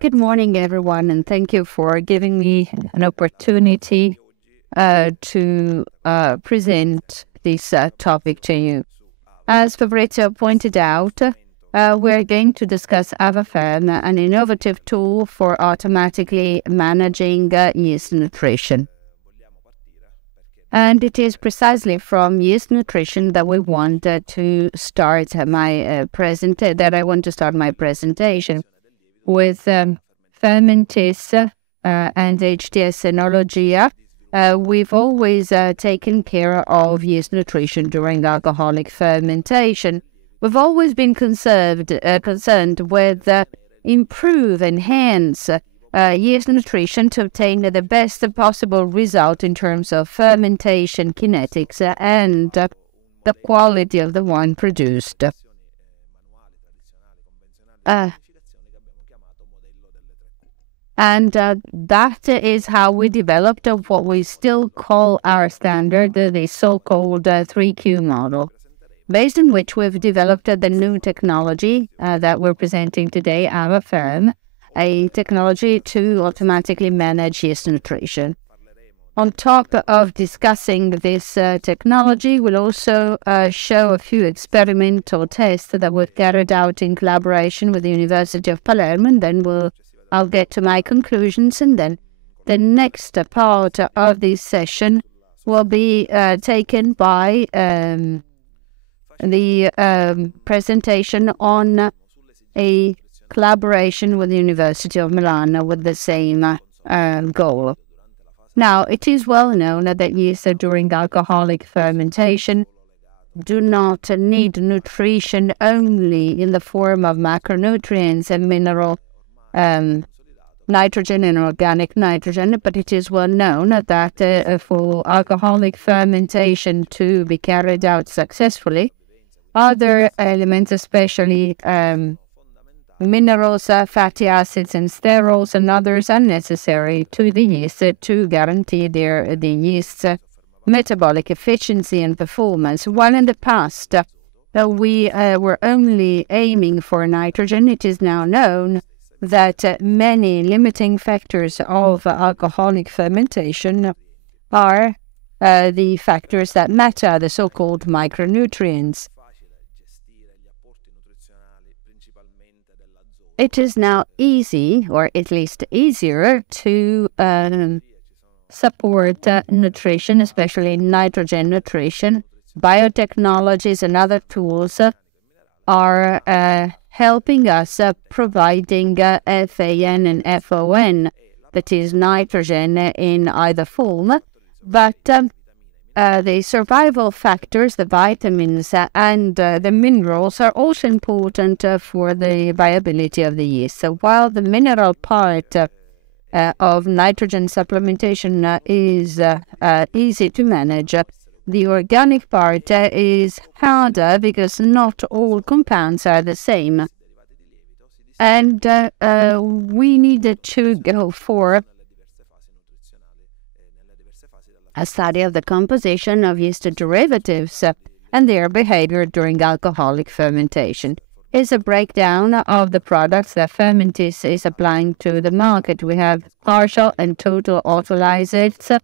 Good morning, everyone, and thank you for giving me an opportunity to present this topic to you. As Fabrizio pointed out, we're going to discuss AVAFERM, an innovative tool for automatically managing yeast nutrition. And it is precisely from yeast nutrition that we want to start my my presentation. With Fermentation and HTS Enologia, we've always taken care of yeast nutrition during alcoholic fermentation. We've always been concerned with enhance yeast nutrition to obtain the best possible result in terms of fermentation kinetics and the quality of the wine produced. And that is how we developed what we still call our standard, the so-called 3Q model, based on which we've developed the new technology that we're presenting today, AVAFERM, a technology to automatically manage yeast nutrition. On top of discussing this technology, we'll also show a few experimental tests that were carried out in collaboration with the University of Palermo, and then I'll get to my conclusions, and then the next part of this session will be taken by the presentation on a collaboration with the University of Milano with the same goal. Now, it is well known that yeast during alcoholic fermentation do not need nutrition only in the form of macronutrients and mineral nitrogen and organic nitrogen, but it is well known that for alcoholic fermentation to be carried out successfully, other elements, especially minerals, fatty acids, and sterols, and others are necessary to the yeast to guarantee the yeast's metabolic efficiency and performance. While in the past we were only aiming for nitrogen, it is now known that many limiting factors of alcoholic fermentation are the factors that matter, the so-called micronutrients. It is now easy, or at least easier, to support nutrition, especially nitrogen nutrition. Biotechnologies and other tools are helping us providing FAN and FON, that is nitrogen in either form, but the survival factors, the vitamins and the minerals are also important for the viability of the yeast. So while the mineral part of nitrogen supplementation is easy to manage, the organic part is harder because not all compounds are the same. And we needed to go for a study of the composition of yeast derivatives and their behavior during alcoholic fermentation. Is a breakdown of the products that Fermentis is applying to the market. We have partial and total autolysates.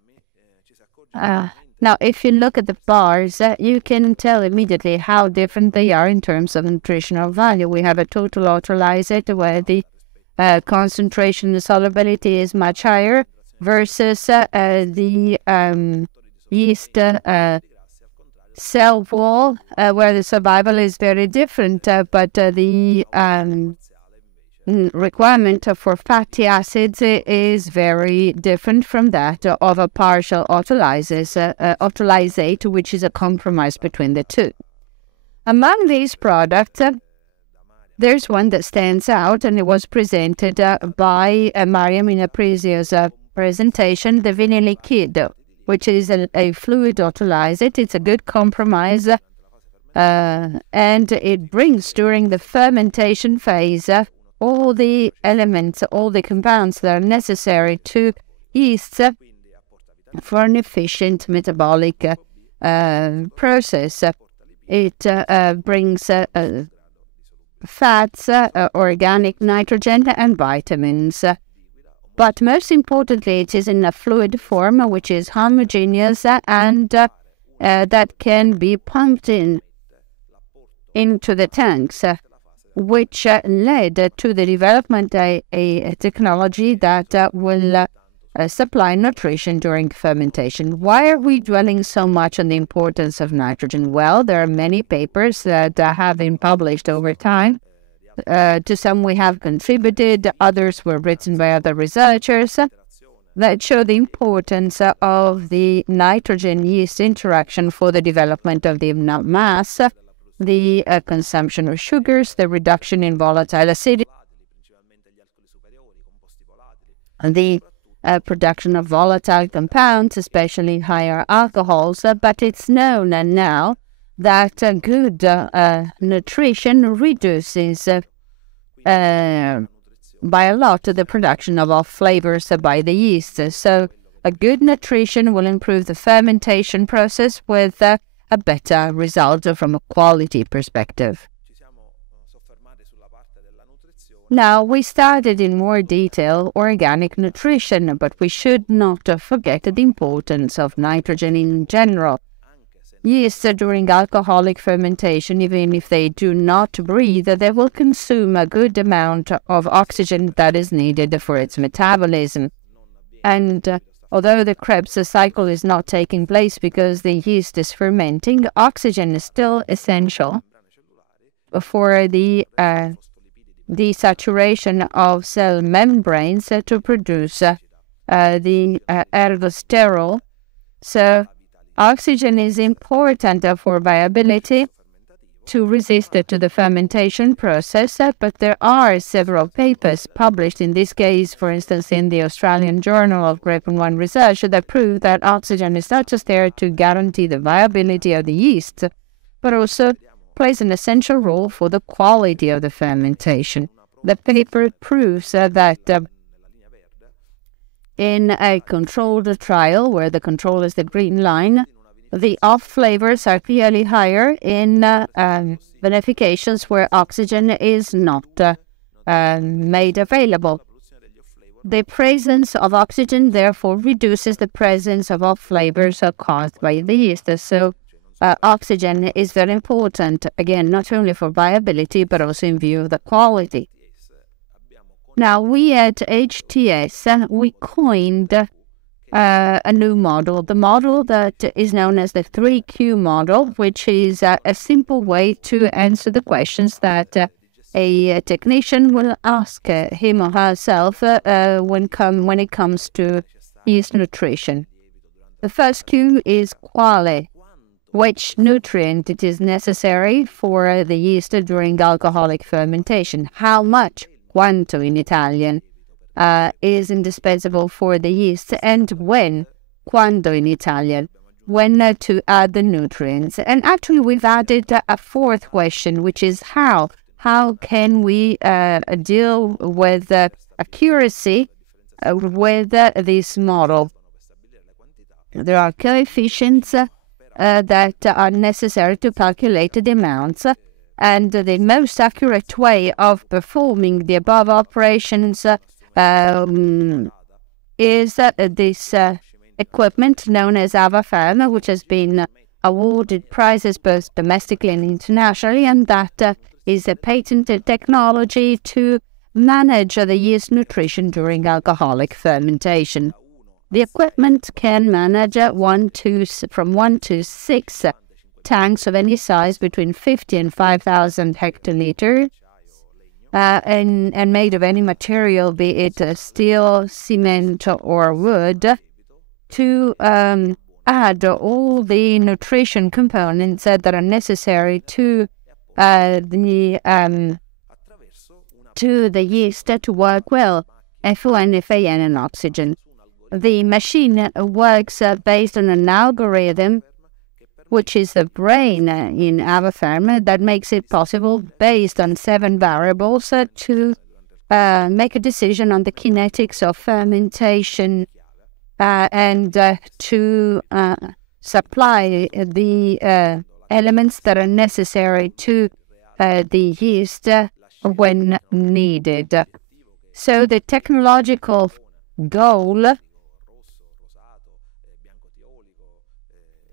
Now, if you look at the bars, you can tell immediately how different they are in terms of nutritional value. We have a total autolysate where the concentration and solubility is much higher versus the yeast cell wall, where the survival is very different, but the requirement for fatty acids is very different from that of a partial autolysate, which is a compromise between the two. Among these products, there's one that stands out, and it was presented by Mariam in a previous presentation, the Vini Liquido, which is a fluid autolysate. It's a good compromise, and it brings during the fermentation phase all the elements, all the compounds that are necessary to yeasts for an efficient metabolic process. It brings fats, organic nitrogen, and vitamins. But most importantly, it is in a fluid form, which is homogeneous and that can be pumped into the tanks, which led to the development of a technology that will supply nutrition during fermentation. Why are we dwelling so much on the importance of nitrogen? Well, there are many papers that have been published over time. To some we have contributed, others were written by other researchers that show the importance of the nitrogen-yeast interaction for the development of the mass, the consumption of sugars, the reduction in volatile acidity, the production of volatile compounds, especially higher alcohols. But it's known now that good nutrition reduces by a lot the production of off flavors by the yeast. So a good nutrition will improve the fermentation process with a better result from a quality perspective. Now, we started in more detail organic nutrition, but we should not forget the importance of nitrogen in general. Yeast during alcoholic fermentation, even if they do not breathe, they will consume a good amount of oxygen that is needed for its metabolism. And although the Krebs cycle is not taking place because the yeast is fermenting, oxygen is still essential for the desaturation of cell membranes to produce the ergosterol. So oxygen is important for viability to resist to the fermentation process, but there are several papers published, in this case, for instance, in the Australian Journal of Grape and Wine Research, that prove that oxygen is not just there to guarantee the viability of the yeast, but also plays an essential role for the quality of the fermentation. The paper proves that in a controlled trial, where the control is the green line, the off flavors are clearly higher in vinifications where oxygen is not made available. The presence of oxygen therefore reduces the presence of off flavors caused by the yeast. So oxygen is very important, again, not only for viability, but also in view of the quality. Now, we at HTS, we coined a new model, the model that is known as the 3Q model, which is a simple way to answer the questions that a technician will ask him or herself when it comes to yeast nutrition. The first Q is quale, which nutrient it is necessary for the yeast during alcoholic fermentation. How much, quanto in Italian, is indispensable for the yeast, and when, quando in Italian, when to add the nutrients. And actually we've added a fourth question, which is how. How can we deal with accuracy with this model? There are coefficients that are necessary to calculate the amounts, and the most accurate way of performing the above operations is this equipment known as AVAFERM, which has been awarded prizes both domestically and internationally, and that is a patented technology to manage the yeast nutrition during alcoholic fermentation. The equipment can manage from 1 to 6 tanks of any size between 50 and 5,000 hectoliters, and made of any material, be it steel, cement, or wood, to add all the nutrition components that are necessary to the yeast to work well, FON, FAN, and oxygen. The machine works based on an algorithm, which is the brain in AVAFERM, that makes it possible, based on 7 variables, to make a decision on the kinetics of fermentation and to supply the elements that are necessary to the yeast when needed. So the technological goal,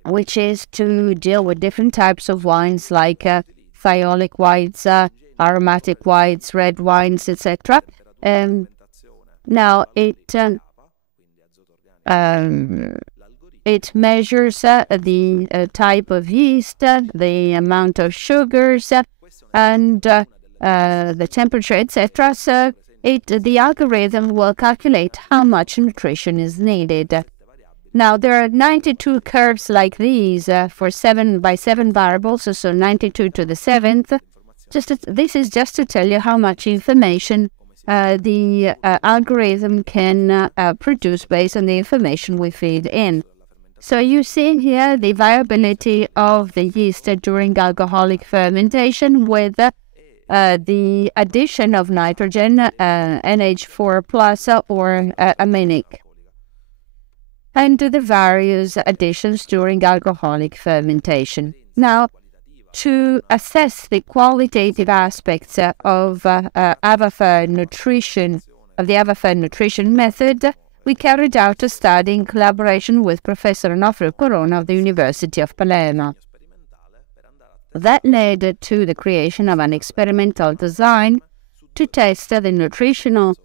which is to deal with different types of wines like thiolic wines, aromatic wines, red wines, etc. Now it measures the type of yeast, the amount of sugars, and the temperature, etc. So the algorithm will calculate how much nutrition is needed. Now, there are 92 curves like these for 7 by 7 variables, so 92 to the 7th. This is just to tell you how much information the algorithm can produce based on the information we feed in. So you see here the viability of the yeast during alcoholic fermentation with the addition of nitrogen, NH4 plus or aminic, and the various additions during alcoholic fermentation. Now, to assess the qualitative aspects of AVAFERM nutrition, of the AVAFERM nutrition method, we carried out a study in collaboration with Professor Onofrio Corona of the University of Palermo. That led to the creation of an experimental design to test the nutritional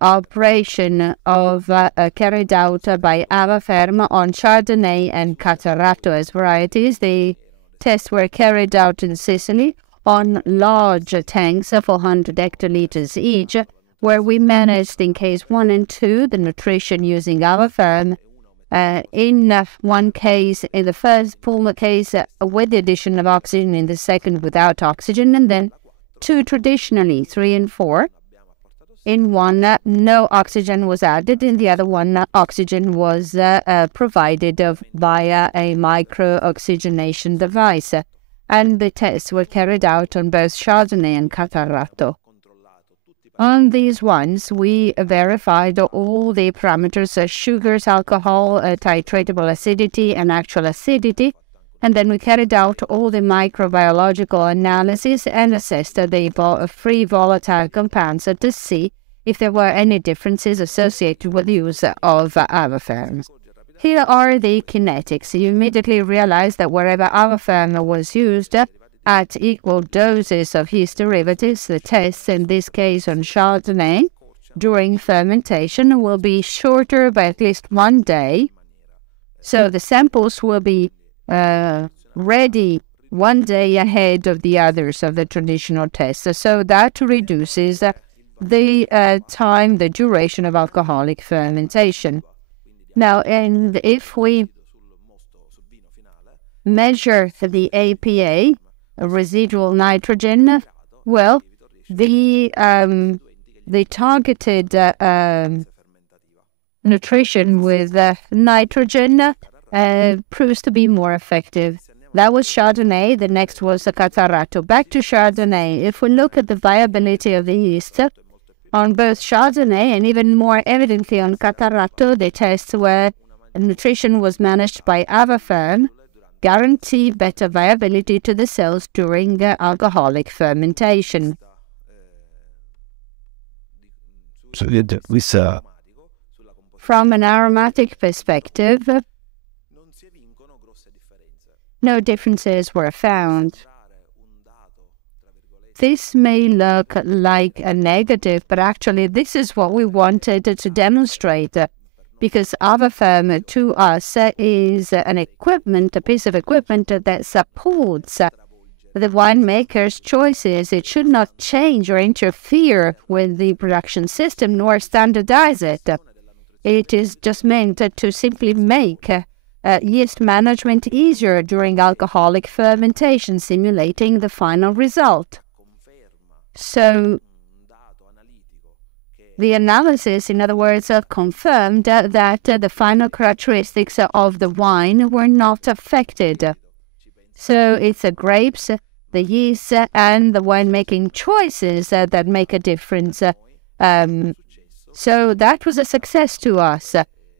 operation of carried out by AVAFERM on Chardonnay and Catarratto as varieties. The tests were carried out in Sicily on large tanks of 400 hectoliters each, where we managed in case 1 and 2 the nutrition using AVAFERM. In one case, in the first pool case, with the addition of oxygen, in the second without oxygen, and then 2 traditionally, 3 and 4. In one, no oxygen was added. In the other one, oxygen was provided via a micro-oxygenation device. And the tests were carried out on both Chardonnay and Catarratto. On these ones, we verified all the parameters, sugars, alcohol, titratable acidity, and actual acidity. And then we carried out all the microbiological analysis and assessed the free volatile compounds to see if there were any differences associated with the use of AVAFERM. Here are the kinetics. You immediately realize that wherever AVAFERM was used, at equal doses of yeast derivatives, the tests, in this case on Chardonnay, during fermentation will be shorter by at least 1 day. So the samples will be ready 1 day ahead of the others of the traditional test. So that reduces the time, the duration of alcoholic fermentation. Now, and if we measure the APA, residual nitrogen, well, the targeted nutrition with nitrogen proves to be more effective. That was Chardonnay. The next was the Catarratto. Back to Chardonnay. If we look at the viability of the yeast, on both Chardonnay and even more evidently on Catarratto, the tests where nutrition was managed by AVAFERM guarantee better viability to the cells during alcoholic fermentation. From an aromatic perspective, no differences were found. This may look like a negative, but actually this is what we wanted to demonstrate, because AVAFERM to us is an equipment, a piece of equipment that supports the winemaker's choices. It should not change or interfere with the production system nor standardize it. It is just meant to simply make yeast management easier during alcoholic fermentation, simulating the final result. So the analysis, in other words, confirmed that the final characteristics of the wine were not affected. So it's the grapes, the yeast, and the winemaking choices that make a difference. So that was a success to us,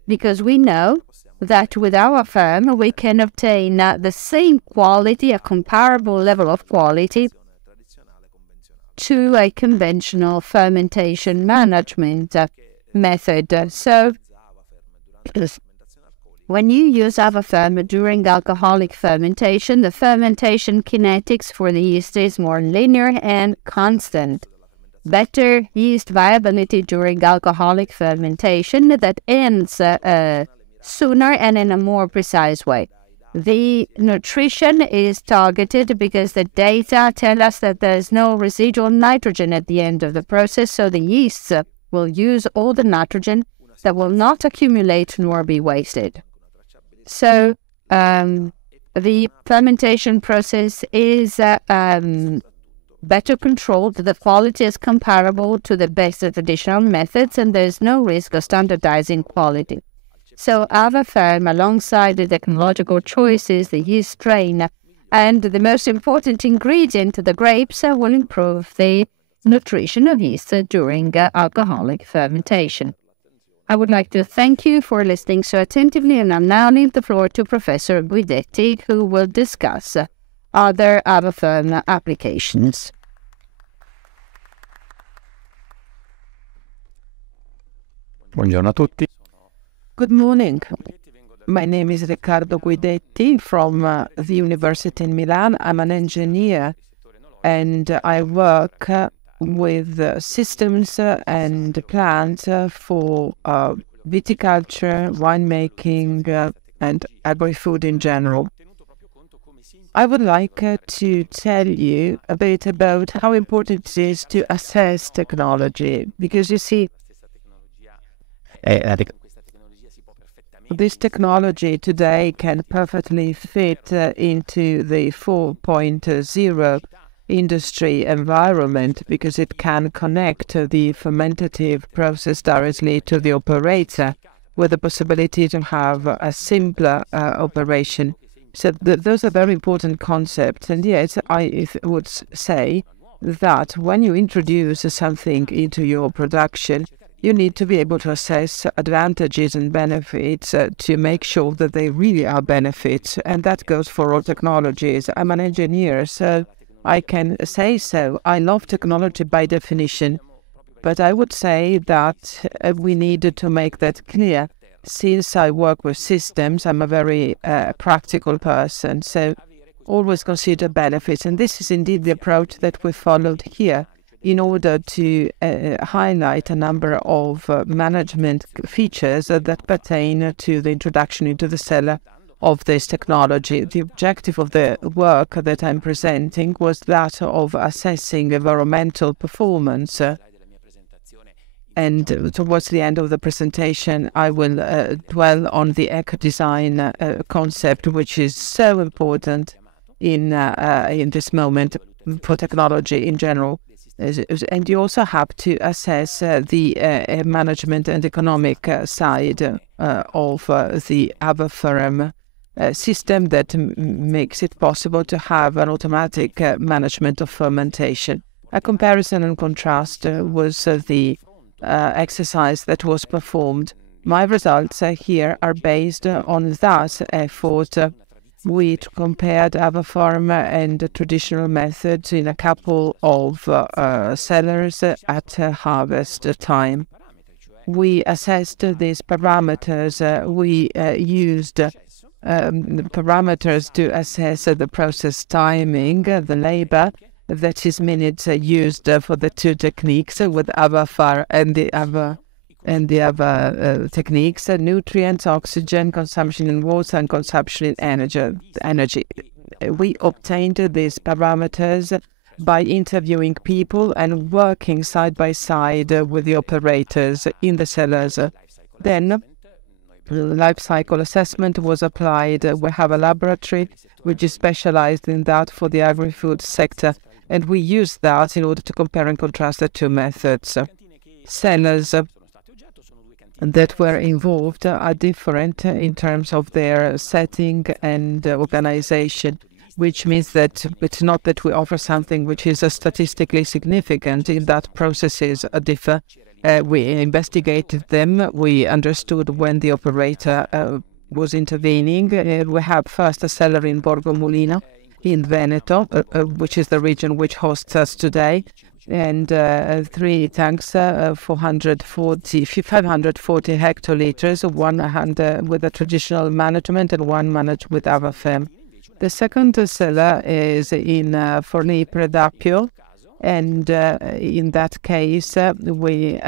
because we know that with AVAFERM we can obtain the same quality, a comparable level of quality, to a conventional fermentation management method. So, when you use AVAFERM during alcoholic fermentation, the fermentation kinetics for the yeast is more linear and constant. Better yeast viability during alcoholic fermentation that ends sooner and in a more precise way. The nutrition is targeted because the data tell us that there is no residual nitrogen at the end of the process, so the yeasts will use all the nitrogen that will not accumulate nor be wasted. So the fermentation process is better controlled, the quality is comparable to the best traditional methods, and there is no risk of standardizing quality. So AVAFERM, alongside the technological choices, the yeast strain, and the most important ingredient, the grapes, will improve the nutrition of yeast during alcoholic fermentation. I would like to thank you for listening so attentively, and I'll now leave the floor to Professor Guidetti, who will discuss other AVAFERM applications. Buongiorno a tutti. Good morning. My name is Riccardo Guidetti from the University in Milan. I'm an engineer and I work with systems and plants for viticulture, winemaking, and agri-food in general. I would like to tell you a bit about how important it is to assess technology, because you see, this technology today can perfectly fit into the 4.0 industry environment, because it can connect the fermentative process directly to the operator with the possibility to have a simpler operation. So those are very important concepts. And yes, I would say that when you introduce something into your production, you need to be able to assess advantages and benefits to make sure that they really are benefits. And that goes for all technologies. I'm an engineer, so I can say so. I love technology by definition, but I would say that we needed to make that clear. Since I work with systems, I'm a very practical person, so always consider benefits. And this is indeed the approach that we followed here in order to highlight a number of management features that pertain to the introduction into the cellar of this technology. The objective of the work that I'm presenting was that of assessing environmental performance. And towards the end of the presentation, I will dwell on the eco-design concept, which is so important in this moment for technology in general. And you also have to assess the management and economic side of the AVAFERM system that makes it possible to have an automatic management of fermentation. A comparison and contrast was the exercise that was performed. My results here are based on that effort. We compared AVAFERM and traditional methods in a couple of cellars at harvest time. We assessed these parameters. We used parameters to assess the process timing, the labor, that is minutes used for the two techniques with AVAFERM and the other techniques, nutrients, oxygen consumption in water, and consumption in energy. We obtained these parameters by interviewing people and working side by side with the operators in the cellars. Then life cycle assessment was applied. We have a laboratory which is specialized in that for the agri-food sector, and we use that in order to compare and contrast the two methods. Cellars that were involved are different in terms of their setting and organization, which means that it's not that we offer something which is statistically significant, in that processes differ. We investigated them. We understood when the operator was intervening. We have first a cellar in Borgo Mulino in Veneto, which is the region which hosts us today. and 3 tanks, 540 hectoliters, one with a traditional management and one managed with AVAFERM. The second cellar is in Forlì Predappio, and in that case we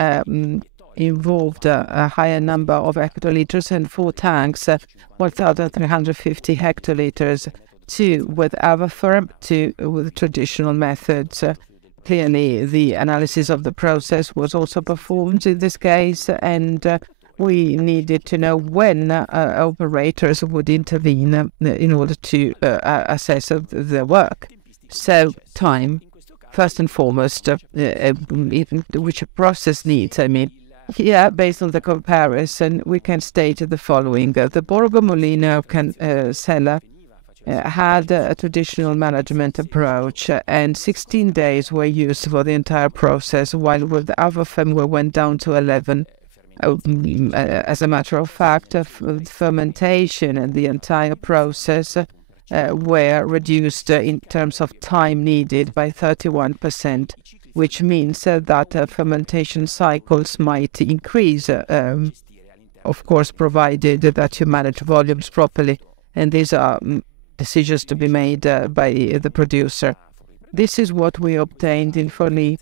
involved a higher number of hectoliters and 4 tanks, 1,350 hectoliters, 2 with AVAFERM, 2 with traditional methods. Clearly, the analysis of the process was also performed in this case, and we needed to know when operators would intervene in order to assess the work. So, time, first and foremost, which a process needs, Here, based on the comparison, we can state the following. The Borgo Molino cellar had a traditional management approach, and 16 days were used for the entire process, while with AVAFERM we went down to 11. As a matter of fact, fermentation and the entire process were reduced in terms of time needed by 31%, which means that fermentation cycles might increase, of course, provided that you manage volumes properly, and these are decisions to be made by the producer. This is what we obtained in Forlì.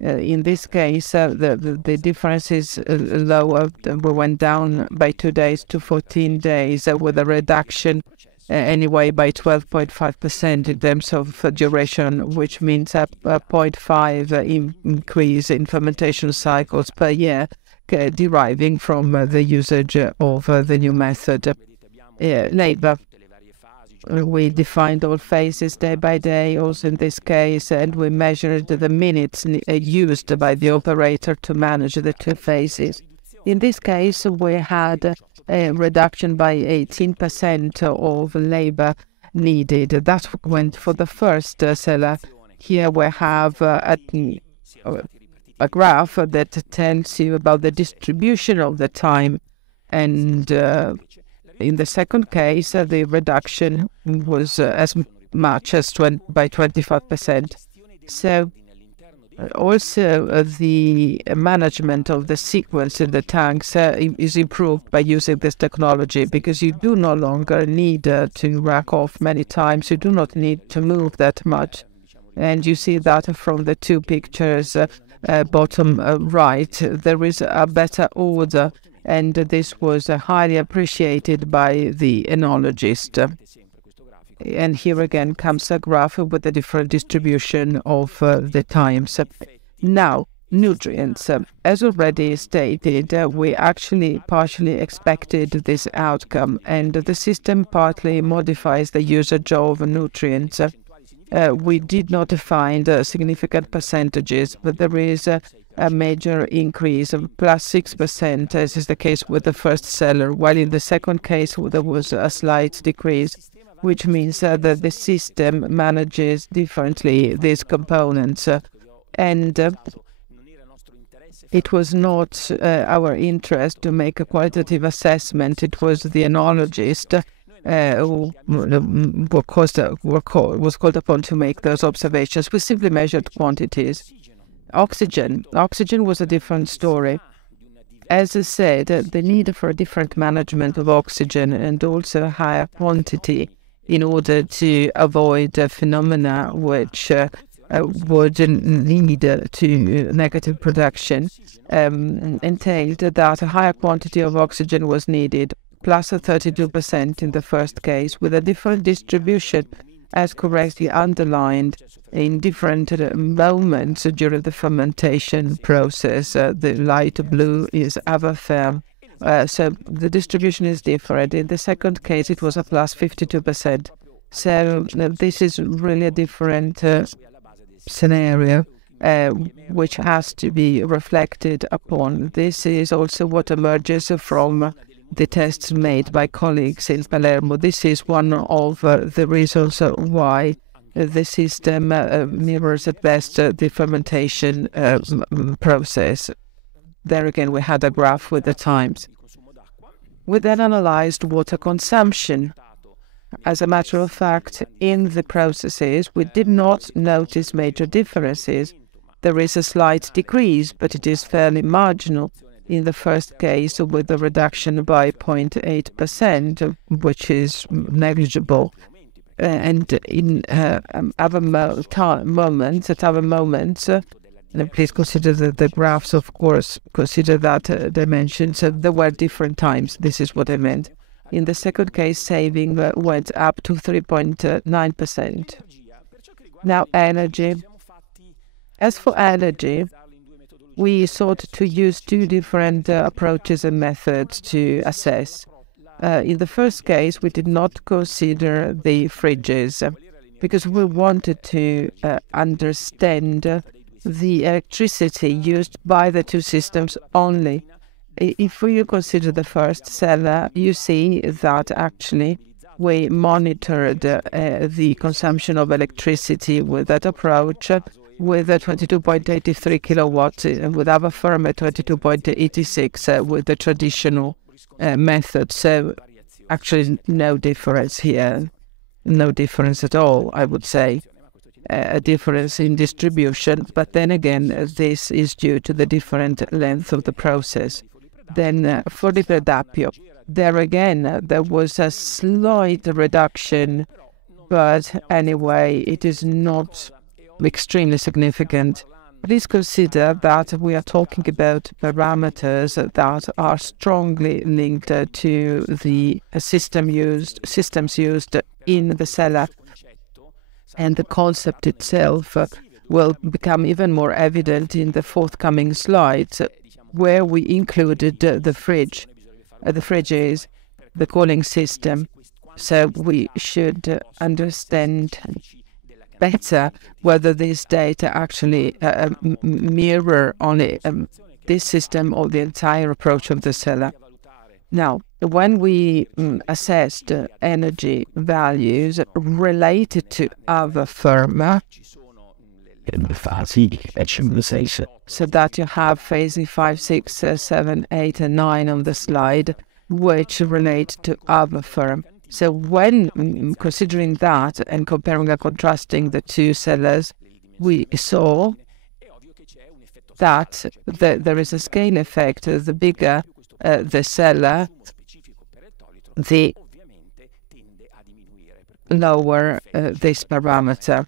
In this case, the difference is lower. We went down by 2 days to 14 days with a reduction anyway by 12.5% in terms of duration, which means a 0.5 increase in fermentation cycles per year, deriving from the usage of the new method. Labor. We defined all phases day by day, also in this case, and we measured the minutes used by the operator to manage the 2 phases. In this case, we had a reduction by 18% of labor needed. That went for the first cellar. Here we have a graph that tells you about the distribution of the time, and in the second case, the reduction was as much as by 25%. So, also the management of the sequence in the tanks is improved by using this technology, because you do no longer need to rack off many times. You do not need to move that much. And you see that from the 2 pictures, bottom right, there is a better order, and this was highly appreciated by the enologist. And here again comes a graph with a different distribution of the times. Now, nutrients. As already stated, we actually partially expected this outcome, and the system partly modifies the usage of nutrients. We did not find significant percentages, but there is a major increase of plus 6%, as is the case with the first cellar, while in the second case there was a slight decrease, which means that the system manages differently these components. And it was not our interest to make a qualitative assessment. It was the enologist who was called upon to make those observations. We simply measured quantities. Oxygen was a different story. As I said, the need for a different management of oxygen and also a higher quantity in order to avoid phenomena which would lead to negative production entailed that a higher quantity of oxygen was needed, plus 32% in the first case, with a different distribution as correctly underlined in different moments during the fermentation process. The light blue is AVAFERM, so the distribution is different. In the second case, it was a plus 52%. So this is really a different scenario which has to be reflected upon. This is also what emerges from the tests made by colleagues in Palermo. This is one of the reasons why the system mirrors at best the fermentation process. There again we had a graph with the times. We then analyzed water consumption. As a matter of fact, in the processes we did not notice major differences. there is a slight decrease, but it is fairly marginal. In the first case, with a reduction by 0.8%, which is negligible. And in other moments, please consider the graphs, of course, consider that dimension. So there were different times. This is what I meant. In the second case, saving went up to 3.9%. Now, energy. As for energy, we sought to use two different approaches and methods to assess. In the first case, we did not consider the fridges because we wanted to understand the electricity used by the two systems only. If you consider the first cellar, you see that actually we monitored the consumption of electricity with that approach with 22.83 kilowatts, and with AVAFERM at 22.86 with the traditional method. So actually no difference here, no difference at all, I would say. A difference in distribution, but then again, this is due to the different length of the process. Then for the Guidetti, there again, there was a slight reduction, but anyway, it is not extremely significant. Please consider that we are talking about parameters that are strongly linked to the systems used in the cellar, and the concept itself will become even more evident in the forthcoming slides, where we included the fridge. The fridge is the cooling system, so we should understand better whether this data actually mirror only this system or the entire approach of the cellar. Now, when we assessed energy values related to AVAFERM, so that you have phases 5, 6, 7, 8, and 9 on the slide, which relate to AVAFERM. So when considering that and comparing and contrasting the two cellars, we saw that there is a scale effect. The bigger the cellar, the lower this parameter,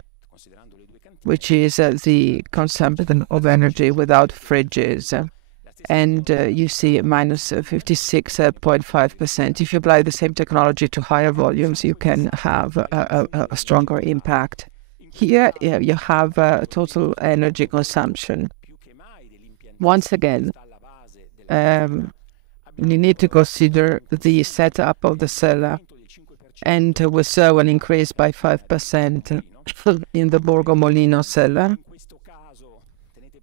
which is the consumption of energy without fridges. And you see minus 56.5%. If you apply the same technology to higher volumes, you can have a stronger impact. Here you have total energy consumption. Once again, you need to consider the setup of the cellar, and we saw an increase by 5% in the Borgo Molino cellar.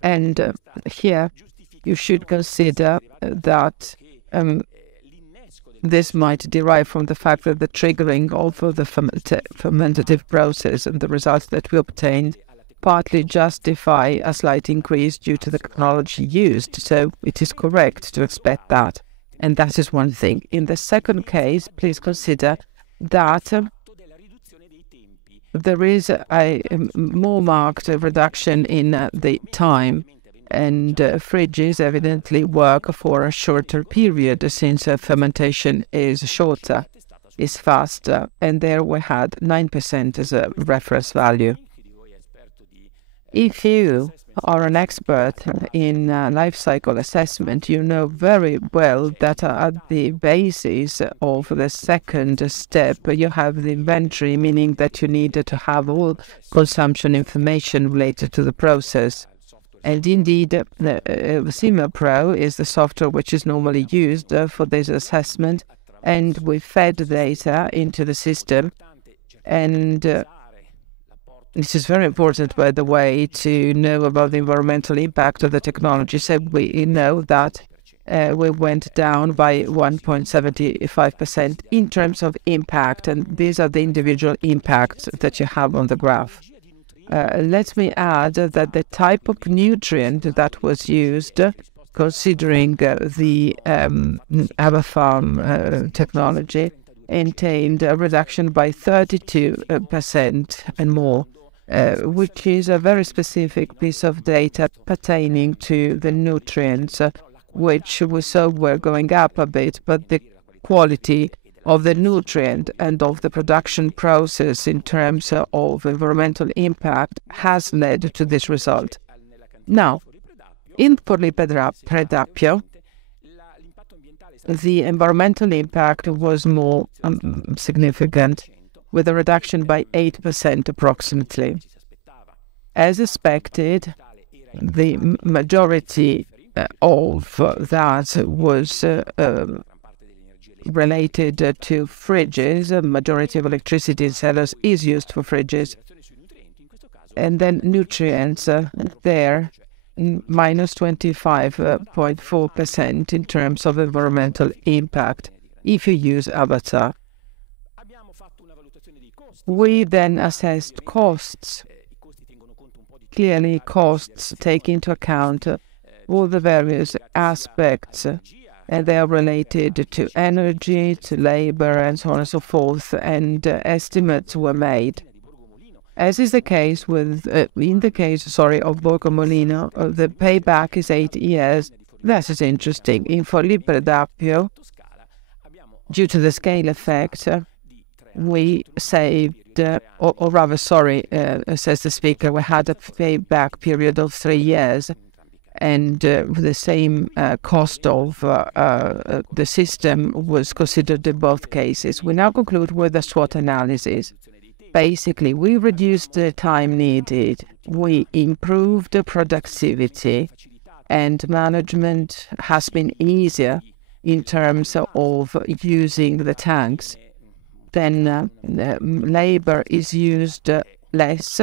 And here you should consider that this might derive from the fact that the triggering of the fermentative process and the results that we obtained partly justify a slight increase due to the technology used. So it is correct to expect that. And that is one thing. In the second case, please consider that there is a more marked reduction in the time, and fridges evidently work for a shorter period since fermentation is shorter, is faster, and there we had 9% as a reference value. If you are an expert in life cycle assessment, you know very well that at the basis of the second step, you have the inventory, meaning that you need to have all consumption information related to the process. And indeed, Sima Pro is the software which is normally used for this assessment, and we fed data into the system, and this is very important, by the way, to know about the environmental impact of the technology. So we know that we went down by 1.75% in terms of impact, and these are the individual impacts that you have on the graph. Let me add that the type of nutrient that was used, considering the AVAFERM technology, entailed a reduction by 32% and more. which is a very specific piece of data pertaining to the nutrients, which we saw were going up a bit, but the quality of the nutrient and of the production process in terms of environmental impact has led to this result. Now, in Predapio, the environmental impact was more significant, with a reduction by 8% approximately. As expected, the majority of that was related to fridges. A majority of electricity in cellars is used for fridges. And then nutrients there, minus 25.4% in terms of environmental impact if you use Avatar. We then assessed costs. Clearly, costs take into account all the various aspects, and they are related to energy, to labor, and so on and so forth, and estimates were made. As is the case with, in the case of Borgo Molino, the payback is 8 years. That is interesting. In Predapio, due to the scale effect, we saved, or rather, says the speaker, we had a payback period of 3 years, and the same cost of the system was considered in both cases. We now conclude with the SWOT analysis. Basically, we reduced the time needed, we improved the productivity, and management has been easier in terms of using the tanks. Then labor is used less,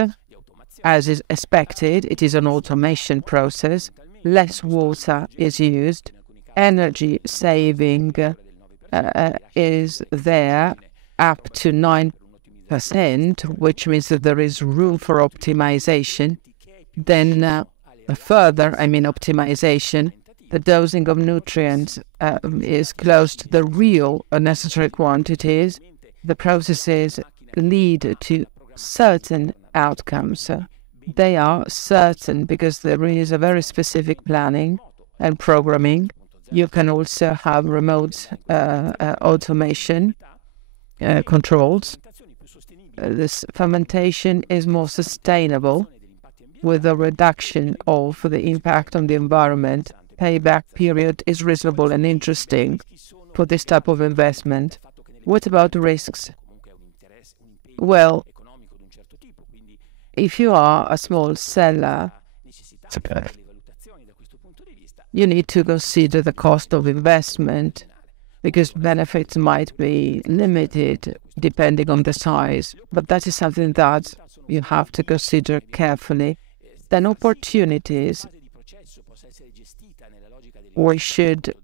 as is expected. It is an automation process. Less water is used. Energy saving is there up to 9%, which means that there is room for optimization. Then further, optimization, the dosing of nutrients is close to the real necessary quantities. The processes lead to certain outcomes. They are certain because there is a very specific planning and programming. You can also have remote automation controls. This fermentation is more sustainable with a reduction of the impact on the environment. Payback period is reasonable and interesting for this type of investment. What about risks? Well, if you are a small seller, you need to consider the cost of investment because benefits might be limited depending on the size. But that is something that you have to consider carefully. Then opportunities. We should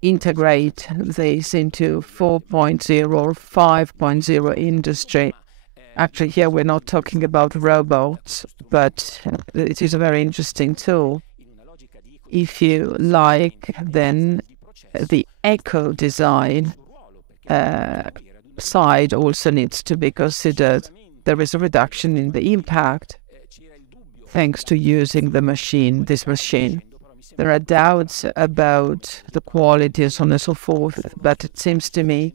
integrate this into 4.0 or 5.0 industry. Actually, here we're not talking about robots, but it is a very interesting tool. If you like, then the eco-design side also needs to be considered. There is a reduction in the impact thanks to using this machine. There are doubts about the quality and so on and so forth, but it seems to me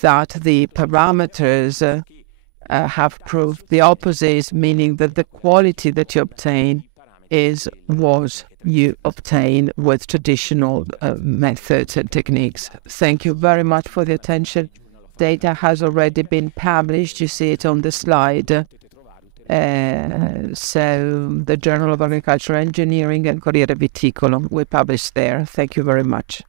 that the parameters have proved the opposite, meaning that the quality that you obtain is what you obtain with traditional methods and techniques. Thank you very much for the attention. Data has already been published. You see it on the slide. So the Journal of Agricultural Engineering and Corriere Viticolo, we published there. Thank you very much.